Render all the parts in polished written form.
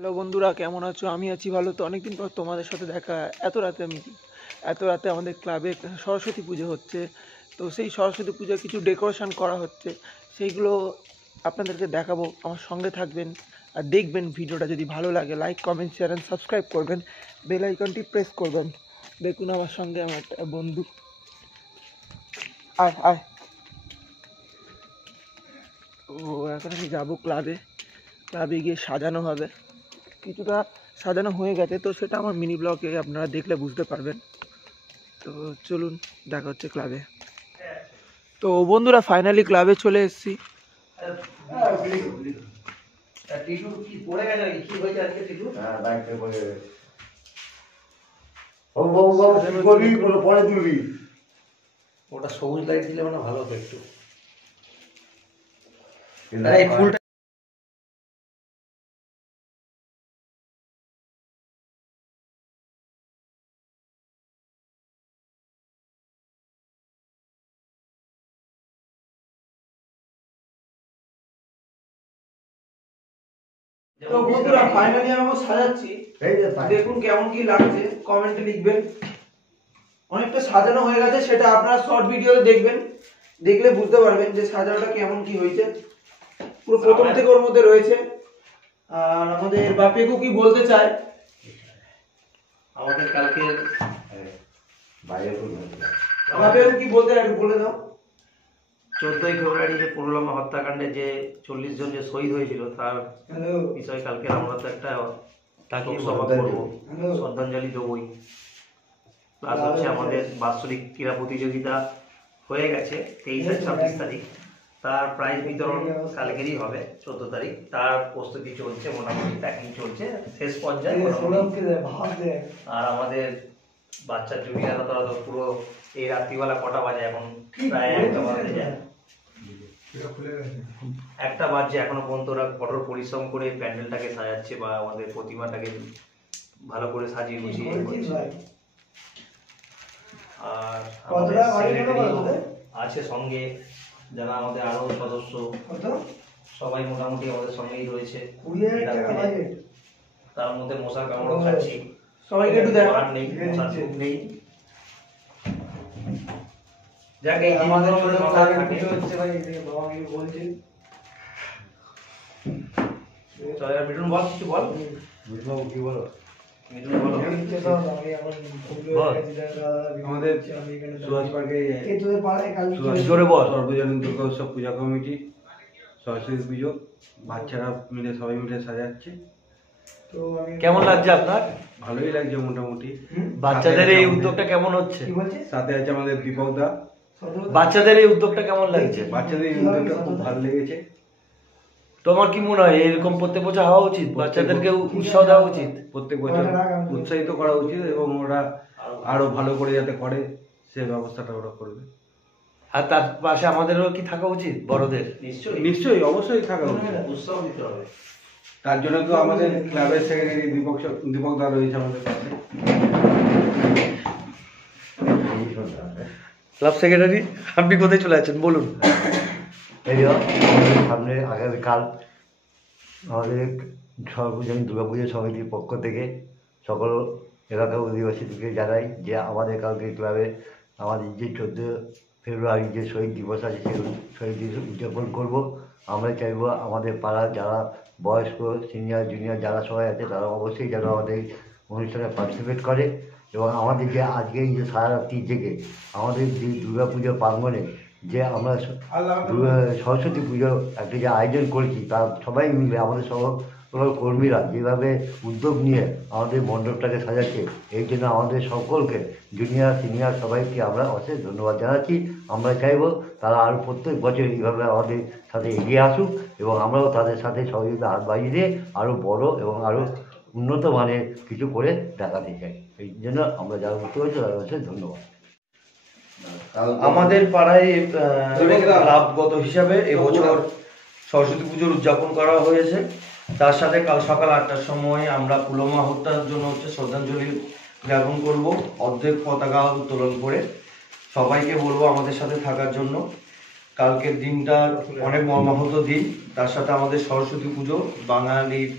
Hello বন্ধুরা, কেমন আছো? আমি আছি ভালো। তো অনেকদিন পর তোমাদের সাথে দেখা। এত রাতে আমাদের ক্লাবে সরস্বতী পুজো হচ্ছে। তো সেই সরস্বতী পুজোর কিছু ডেকোরেশন করা হচ্ছে, সেইগুলো আপনাদেরকে দেখাবো। আমার সঙ্গে থাকবেন আর দেখবেন। ভিডিওটা যদি ভালো লাগে like comment share and subscribe করবেন, বেল আইকনটি প্রেস করবেন। দেখুন আমার সঙ্গে আমার একটা বন্ধু। আয় আয়। ও এখন আমি যাবো ক্লাবে গিয়ে সাজানো হবে। কিছুটা সাজানো হয়ে গেছে, তো সেটা আমার মিনি ব্লগে আপনারা দেখলে বুঝতে পারবেন। তো চলুন, দেখা হচ্ছে ক্লাবে। তো বন্ধুরা, ফাইনালি ক্লাবে চলে এসেছি। ওটা সবুজ লাইট দিলে মানে ভালো হতো একটু। তো বন্ধুরা, ফাইনালি আমি সাজাচ্ছি। দেখুন কেমন কি লাগছে, কমেন্টে লিখবেন। অনেকটা সাজানো হয়ে গেছে, সেটা আপনারা শর্ট ভিডিওতে দেখবেন, দেখলে বুঝতে পারবেন যে সাজানোটা কেমন কি হয়েছে। পুরো প্রথম থেকে ওর মধ্যে রয়েছে। আর আমাদের বাপিকু কি বলতে চায়? আমাদের কালকে বাপিকু কি বলতে চায় একটু বলে দাও। 14ই ফেব্রুয়ারি যে পুলওয়ামা হত্যাকাণ্ডে যে 40 জন যে শহীদ হয়েছিল তার বিষয়ে কালকে আমরা তো একটা সভা করবো, শ্রদ্ধাঞ্জলি দেবই। প্লাস হচ্ছে আমাদের বাৎসরিক ক্রীড়া প্রতিযোগিতা হয়ে গেছে 23 আর 26 তারিখ। তার প্রাইজ বিতরণ কালকেরই হবে 14 তারিখ। তার প্রস্তুতি চলছে, মোটামুটি প্যাকিং চলছে শেষ পর্যায়ে। আর আমাদের বাচ্চা জুনিয়ররা তোরা তো পুরো এই রাত্রিবেলা কটা বাজে এখন? প্রায় 1টা বাজে যায়। 1টা বাজে এখনো পর্যন্ত ওরা কঠোর পরিশ্রম করে প্যান্ডেলটাকে সাজাচ্ছে বা আমাদের প্রতিমাটাকে ভালো করে সাজিয়ে গুছিয়ে করছে। আর আমাদের সেক্রেটারি আছে সঙ্গে, যারা আমাদের আরো সদস্য সবাই মোটামুটি আমাদের সঙ্গেই রয়েছে। তার মধ্যে মশার কামড়ও খাচ্ছি, সবাইকে একটু দেখো। আর নেই, মশার ধূপ নেই। যাকে আমাদের হচ্ছে ভাই, এদিকে বাবা কি বলছে? চল এবার মিঠুন বল, কিছু বল। বুঝবাবু কি বলো? মিঠুন বলো। আমাদের সুভাষ পার্কে জোরে বল। সর্বজনীন দুর্গা উৎসব পূজা কমিটি সরস্বতী পুজো বাচ্চারা মিলে সবাই মিলে সাজাচ্ছে। কেমন লাগছে আপনার? ভালোই লাগছে মোটামুটি। বাচ্চাদের এই উদ্যোগটা কেমন হচ্ছে? সাথে আছে আমাদের দীপক দা। বাচ্চাদের এই উদ্যোগটা কেমন লাগছে? বাচ্চাদের এই উদ্যোগটা খুব ভালো লেগেছে। তোমার কি মনে হয় এরকম প্রত্যেক বছর হওয়া উচিত? বাচ্চাদেরকে উৎসাহ দেওয়া উচিত? প্রত্যেক বছর উৎসাহিত করা উচিত এবং ওরা আরো ভালো করে যাতে করে সে ব্যবস্থাটা ওরা করবে। আর তার পাশে আমাদেরও কি থাকা উচিত, বড়দের? নিশ্চয়ই অবশ্যই থাকা উচিত। উৎসাহ দিতে হবে। তার জন্য তো আমাদের ক্লাবের সেক্রেটারি দীপক দা রয়েছে আমাদের পাশে। ক্লাব সেক্রেটারি, আপনি কোথায় চলে আছেন বলুন। সামনে আগামীকাল আমাদের সর্বজনীন দুর্গাপুজো সমিতির পক্ষ থেকে সকল এলাকার অধিবাসীদেরকে জানাই যে আমাদের কালকে ক্লাবে আমাদের যে 14 ফেব্রুয়ারি যে শহীদ দিবস আছে সেই শহীদ দিবস উদযাপন করব। আমরা চাইব আমাদের পাড়ার যারা বয়স্ক সিনিয়র জুনিয়র যারা সবাই আছে তারা অবশ্যই যেন আমাদের অনুষ্ঠানে পার্টিসিপেট করে এবং আমাদের যে আজকে এই যে সারা রাত্রি জেগে আমাদের যে দুর্গাপুজো প্রাঙ্গণে যে আমরা সরস্বতী পুজো একটা যে আয়োজন করেছি তার সবাই মিলে আমাদের সকল কর্মীরা যেভাবে উদ্যোগ নিয়ে আমাদের মণ্ডপটাকে সাজাচ্ছে, এই জন্য আমাদের সকলকে জুনিয়র সিনিয়র সবাইকে আমরা অশেষ ধন্যবাদ জানাচ্ছি। আমরা চাইব তারা আরও প্রত্যেক বছর এইভাবে আমাদের সাথে এগিয়ে আসুক এবং আমরাও তাদের সাথে সহযোগিতা হাত বাড়িয়ে দিয়ে আরও বড় এবং আরও উন্নত মানের কিছু করে দেখাতে চাই। এই জন্য আমরা যারা উঠতে হয়েছে তাদের অশেষ ধন্যবাদ। আমাদের পাড়ায় ক্লাবগত হিসাবে এবছর সরস্বতী পুজোর উদযাপন করা হয়েছে। তার সাথে কাল সকাল 8টার সময় আমরা পুলওয়ামা হত্যার জন্য শ্রদ্ধাঞ্জলি জ্ঞাপন করব অর্ধেক পতাকা উত্তোলন করে। সবাইকে বলবো আমাদের সাথে থাকার জন্য। কালকের দিনটা অনেক মর্মাহত দিন, তার সাথে আমাদের সরস্বতী পুজো বাঙালির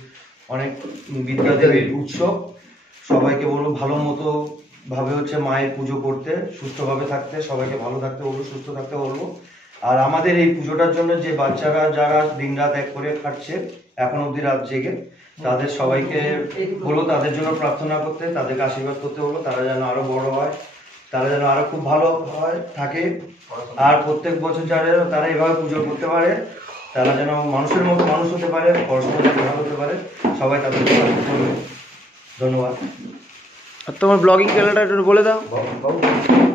অনেক বিদ্যাদেবীর উৎসব। সবাইকে বলবো ভালো মতো ভাবে হচ্ছে মায়ের পুজো করতে, সুস্থভাবে থাকতে, সবাইকে ভালো থাকতে বলবো, সুস্থ থাকতে বলবো। আর আমাদের এই পুজোটার জন্য যে বাচ্চারা যারা দিনরাত এক করে খাটছে এখন অবধি রাত জেগে, তাদের সবাইকে বলবো তাদের জন্য প্রার্থনা করতে, তাদেরকে আশীর্বাদ করতে বলবো, তারা যেন আরো বড় হয়, তারা যেন আরো খুব ভালো হয় থাকে। আর প্রত্যেক বছর যারা তারা এভাবে পুজো করতে পারে, তারা যেন মানুষের মতো মানুষ হতে পারে, পড়াশোনা ভালো হতে পারে, সবাই তাদেরকে করবে। ধন্যবাদ। আর তোমার ব্লগিং চ্যানেলটা একটু বলে দাও।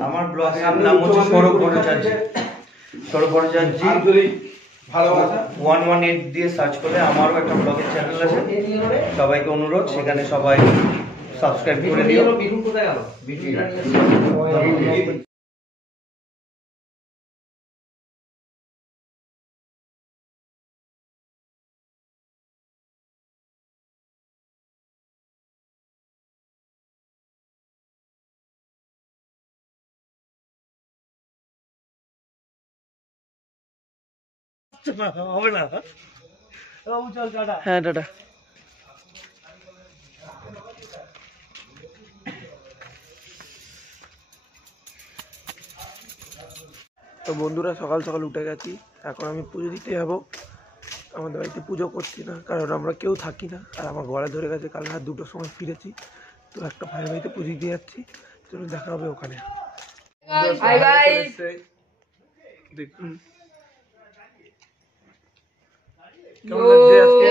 আমার ব্লগের নাম হচ্ছে সৌরভ ভট্টাচার্য। সৌরভ ভট্টাচার্য 118 দিয়ে সার্চ করলে আমারও একটা ব্লগের চ্যানেল আছে। সবাইকে অনুরোধ সেখানে সবাই সাবস্ক্রাইব করে দিও। হ্যাঁ টাটা। তো বন্ধুরা সকাল সকাল উঠে গেছি, এখন আমি পুজো দিতে যাবো। আমাদের বাড়িতে পুজো করছি না কারণ আমরা কেউ থাকি না, আর আমার গলা ধরে গেছে, কাল রাত 2টোর সময় ফিরেছি। তো একটা ভাইয়ের বাড়িতে পুজো দিয়ে যাচ্ছি, চলুন দেখা হবে ওখানে। দেখুন কেমন লাগছে আজকে?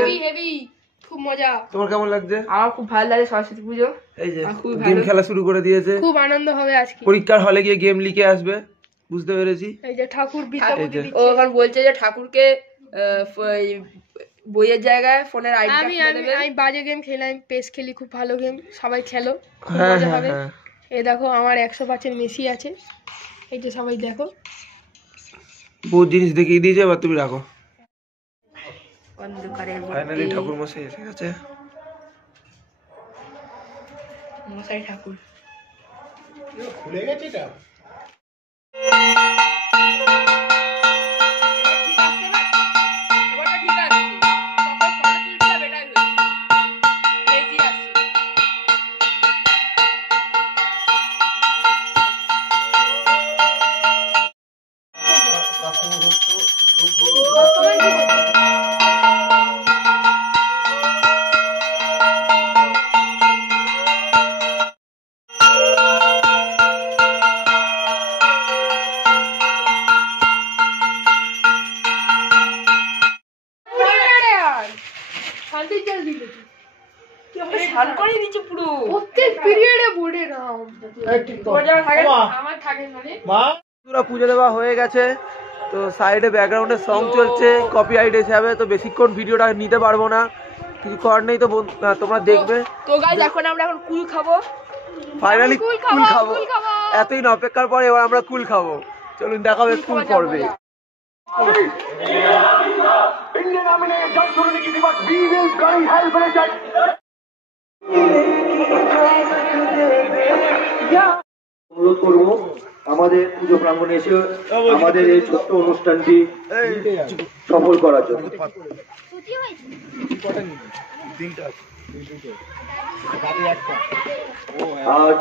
খুব মজা। তোমার কেমন লাগছে? আমার খুব ভালো লাগে সরস্বতী পুজো। এই যে খুব গেম ভালো। খেলা শুরু করে দিয়েছে, খুব আনন্দ হবে আজকে। পরীক্ষার হলে গিয়ে গেম লিখে আসবে, বুঝতে পেরেছি। এই যে ঠাকুর বিদ্যাপতি এই যে। ও এখন বলছে যে ঠাকুরকে বইয়ের জায়গায় ফোনের আইডি আমি বাজে গেম খেলি, আমি পেস খেলি, খুব ভালো গেম, সবাই খেলো, খুব হ্যাঁ মজা হ্যাঁ হবে। হ্যাঁ। এই দেখো আমার 100% মেসি আছে, এই যে সবাই দেখো। বহুত জিনিস দেখিয়ে দিয়েছে, এবার তুমি রাখো। অন্ধকারের ফাইনালি ঠাকুর মশাই এসে গেছে। মশাই ঠাকুর খুলে গেছে এটা। পুজো দেওয়া হয়ে গেছে, তো সাইডে ব্যাকগ্রাউন্ডে সং চলছে, কপিরাইট এসে যাবে, তো বেশিক্ষণ ভিডিওটা নিতে পারবো না, কিছু করার নেই। তো তোমরা দেখবে। তো গাইস এখন আমরা কুল খাবো, ফাইনালি কুল খাবো। এতদিন অপেক্ষার পরে এবার আমরা কুল খাবো। চলুন দেখাবে কুল পর্বে। অনুরোধ করবো আমাদের পুজো প্রাঙ্গণে এসে আমাদের এই ছোট্ট অনুষ্ঠানটি সফল করার জন্য। আজ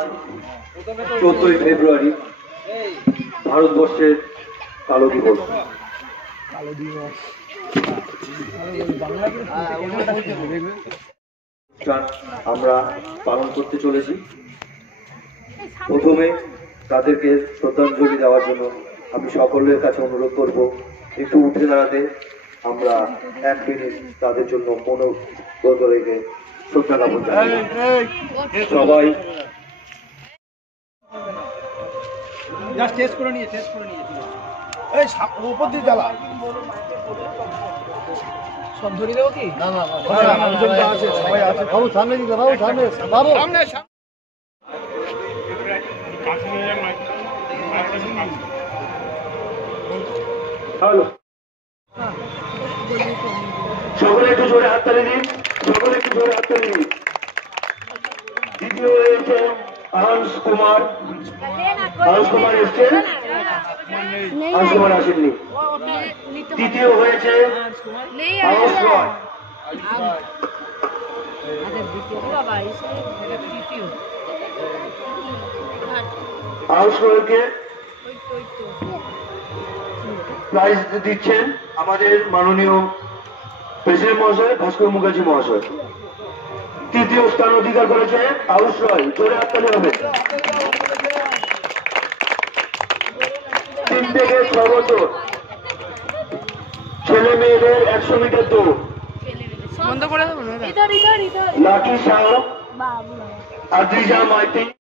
14ই ফেব্রুয়ারি ভারতবর্ষের কালো দিবস। আমরা পালন করতে চলেছি। প্রথমে তাদেরকে শ্রদ্ধাঞ্জলি দেওয়ার জন্য আমি সকলের কাছে অনুরোধ করব একটু উঠে দাঁড়াতে। আমরা 1 মিনিট তাদের জন্য মনোবদ্ধ রেখে শ্রদ্ধা জ্ঞাপন জানাই। সবাই সব ধরিয়ে দেবো কি? বাবু সামনে দিতে, বাবু সামনে, বাবু সকলে একটু জোরে হাততালি দিন, সকলে একটু জোরে হাততালি দিন। দ্বিতীয় হয়েছে আনস কুমার। আনস কুমার এসছেন, আনস কুমার আসেননি। তৃতীয় হয়েছে আনস রয়। আউশ রয়কে প্রাইজ দিচ্ছেন আমাদের মাননীয় প্রেসিডেন্ট মহাশয় ভাস্কর মুখার্জি মহাশয়। তৃতীয় স্থান অধিকার করেছে আউশ রয়, জোরে হাততালি হবে। 3 থেকে 6 বছর ছেলে মেয়েদের 100 মিটার দৌড় লাকি শাহ, আদ্রিজা মাইতি,